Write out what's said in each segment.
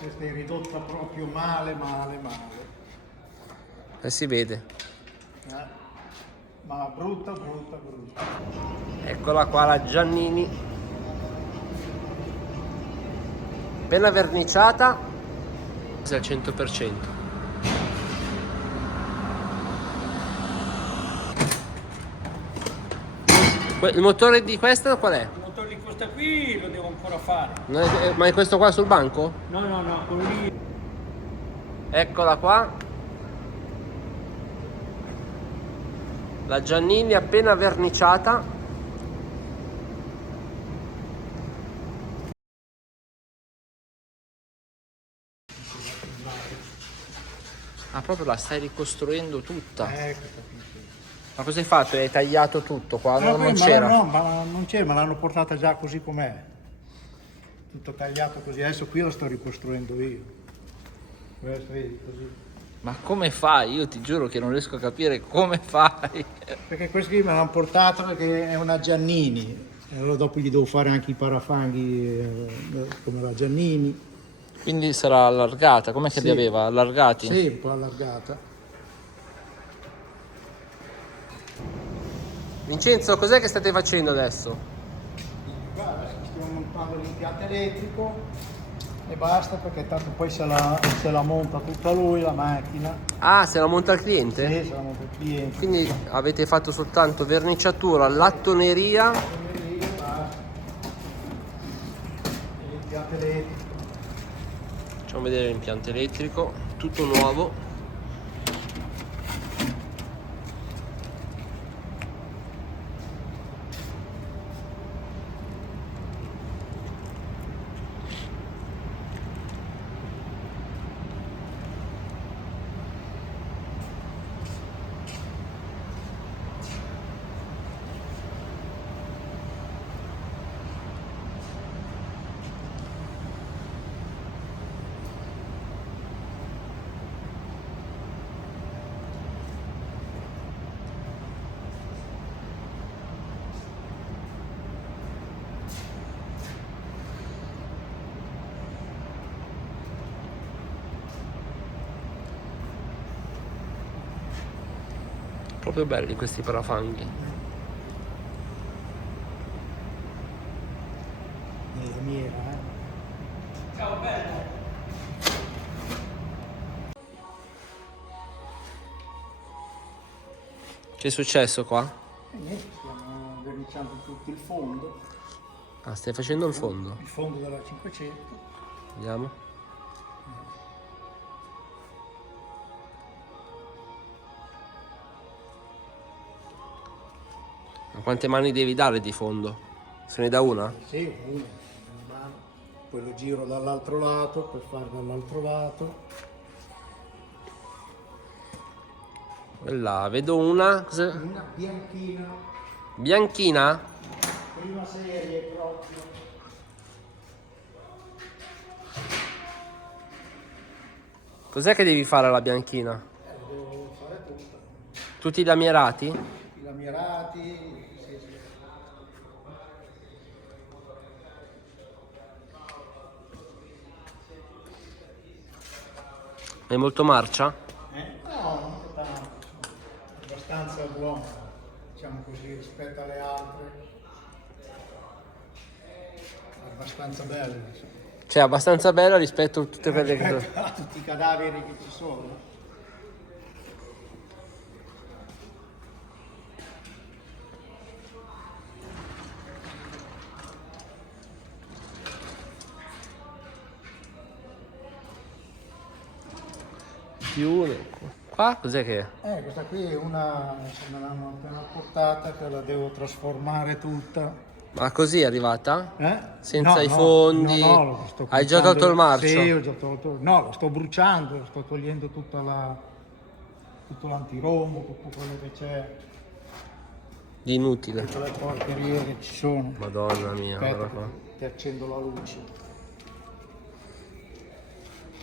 Questa è ridotta proprio male, male, male. Si vede. Ma brutta, brutta, brutta. Eccola qua la Giannini. Appena verniciata, al 100%. Il motore di questa qual è? Il motore di questa qui lo devo ancora fare. Ma è questo qua sul banco? No, no, no, quello lì. Eccola qua. La Giannini appena verniciata. Ah, proprio la stai ricostruendo tutta. Ecco. Ma cosa hai fatto? Hai tagliato tutto qua? Non Ma c'era? no, ma non c'era, ma l'hanno portata già così com'è. Tutto tagliato così. Adesso qui lo sto ricostruendo io. Questo, vedi, così. Ma come fai? Io ti giuro che non riesco a capire come fai. Perché questo qui me l'hanno portato perché è una Giannini. E allora dopo gli devo fare anche i parafanghi come la Giannini. Quindi sarà allargata. Com'è che Sì. li aveva? Allargati? Sì, un po' allargata. Vincenzo, cos'è che state facendo adesso? Guarda, stiamo montando l'impianto elettrico e basta perché tanto poi se la monta tutta lui la macchina. Ah, se la monta il cliente? Sì, se la monta il cliente. Quindi avete fatto soltanto verniciatura, lattoneria. L'impianto elettrico. Facciamo vedere l'impianto elettrico, tutto nuovo. Proprio belli questi parafanghi. Nella miera, Ciao, bello. Che è successo qua? E niente, stiamo verniciando tutto il fondo. Ah, stai facendo il fondo. Il fondo della 500. Vediamo. Ma quante mani devi dare di fondo? Se ne dà una? Sì, una mano. Poi lo giro dall'altro lato per fare dall'altro lato. Là, vedo una. Una bianchina, Bianchina? prima serie proprio. Cos'è che devi fare alla bianchina? Lo devo fare tutta. Tutti i lamierati? I lamierati, sì, sì. È molto marcia? No, non tanto. Abbastanza buona, diciamo così, rispetto alle altre. Abbastanza bella, insomma. Cioè, abbastanza bella rispetto a tutte quelle che sono. Rispetto a tutti i cadaveri che ci sono. Più uno. Qua cos'è che è? Questa qui è una, me l'hanno appena portata, che la devo trasformare tutta. Ma così è arrivata? Eh? Senza No, i no, fondi? no, lo sto Hai già bruciando. tolto il marcio? Sì, ho già tolto. No, lo sto bruciando, sto togliendo tutto l'antirombo, tutto quello che c'è, Di inutile. tutte le porcherie che ci sono. Madonna mia, Aspetta, guarda qua. ti accendo la luce.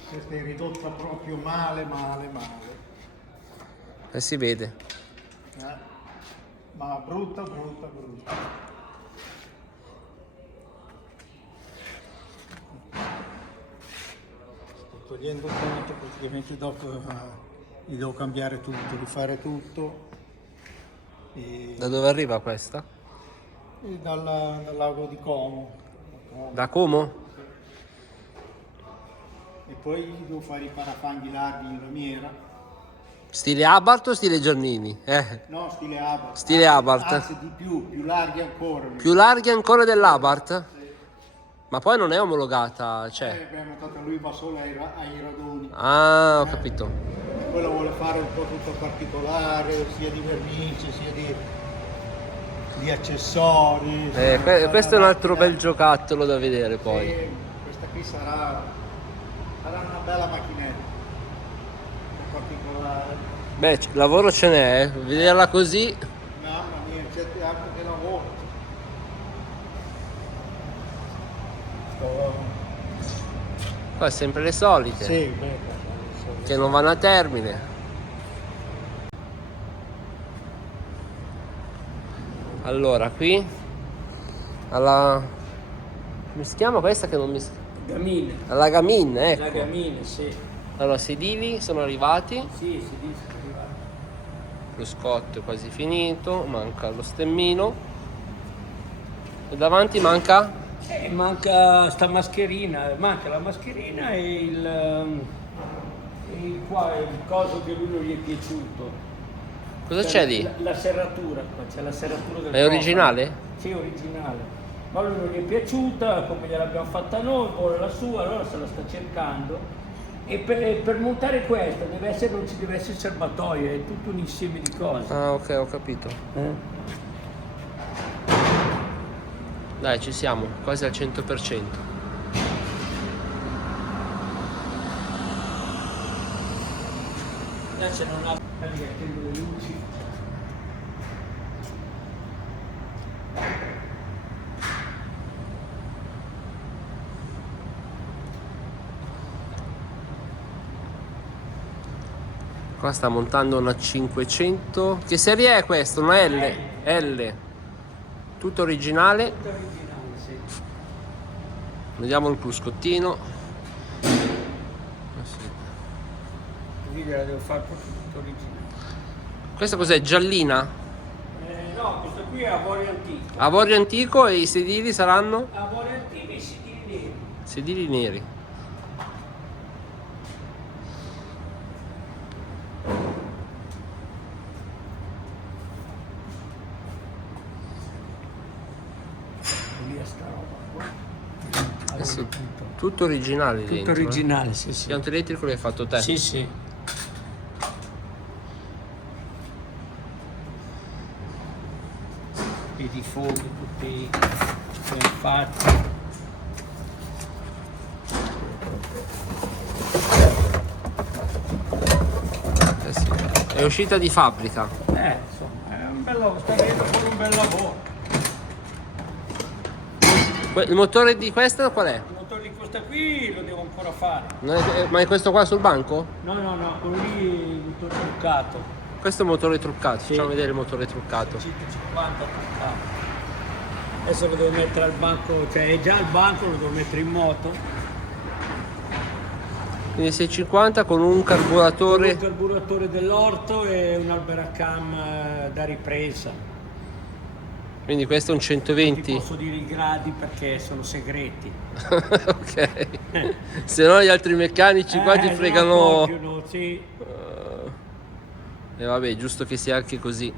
Questa è ridotta proprio male, male, male. Si vede. Ma brutta, brutta, brutta. togliendo tutto, praticamente dopo gli devo cambiare tutto, rifare tutto. Da dove arriva questa? E dal lago di Como. Da Como? E poi devo fare i parafanghi larghi in lamiera. Stile Abarth o stile Giannini? No, stile Abarth. Stile Abarth. Anzi di più larghi ancora. Più larghi ancora dell'Abarth? Ma poi non è omologata, cioè. Abbiamo notato lui va solo ai raduni. Ah, ho capito. Quello vuole fare un po' tutto particolare, sia di vernice, sia di accessori. Questo è un altro bel giocattolo da vedere poi. E questa qui sarà una bella macchinetta. Particolare. Beh, lavoro ce n'è, eh. Vederla così. Mamma mia, c'è anche che lavoro. Poi sempre le solite, Sì, che non vanno a termine. Allora, qui alla... come si chiama questa che non mi... Gamine. Alla Gamin, ecco. La gamine, sì. Allora, sedili sono arrivati, Sì, si dice che è arrivato. lo scotto è quasi finito, manca lo stemmino. E davanti manca? Manca sta mascherina, manca la mascherina e il coso che lui non gli è piaciuto. Cosa c'è lì? La serratura, qua c'è la serratura del È originale? cofano. Sì, originale. Ma a lui non gli è piaciuta, come gliel'abbiamo fatta noi, vuole la sua, allora se la sta cercando. E per montare questa non ci deve essere il serbatoio, è tutto un insieme di cose. Ah, ok, ho capito. Dai, ci siamo, quasi al 100%. Adesso non ha che attendo le luci. Qua sta montando una 500. Che serie è questa? Una L? L. Tutto originale. Tutto originale, sì. Vediamo il cruscottino. Così gliela devo fare proprio tutto originale. Questa cos'è? Giallina? No, questo qui è avorio antico. Avorio antico e i sedili saranno? Avorio antico e i sedili neri. Sedili neri. Via sta roba qua. Adesso tutto originale Tutto dentro. originale, sì, sì. L'impianto elettrico l'hai fatto te? Sì, sì. E di fuochi tutti ben fatti. Eh sì. È uscita di fabbrica. Insomma, è un bel lavoro, sta venendo fuori un bel lavoro. Il motore di questa qual è? Il motore di questa qui lo devo ancora fare. Ma è questo qua sul banco? No, quello lì è il motore truccato. Questo è il motore truccato. Sì. Facciamo vedere il motore truccato. 150 truccato. Adesso lo devo mettere al banco, cioè è già al banco, lo devo mettere in moto. Quindi 650 con un carburatore. Un carburatore dell'orto e un Alberacam da ripresa. Quindi questo è un Ti 120. posso dire i gradi perché sono segreti. Ok. Se no gli altri meccanici qua ti No, fregano. sì. E vabbè, giusto che sia anche così.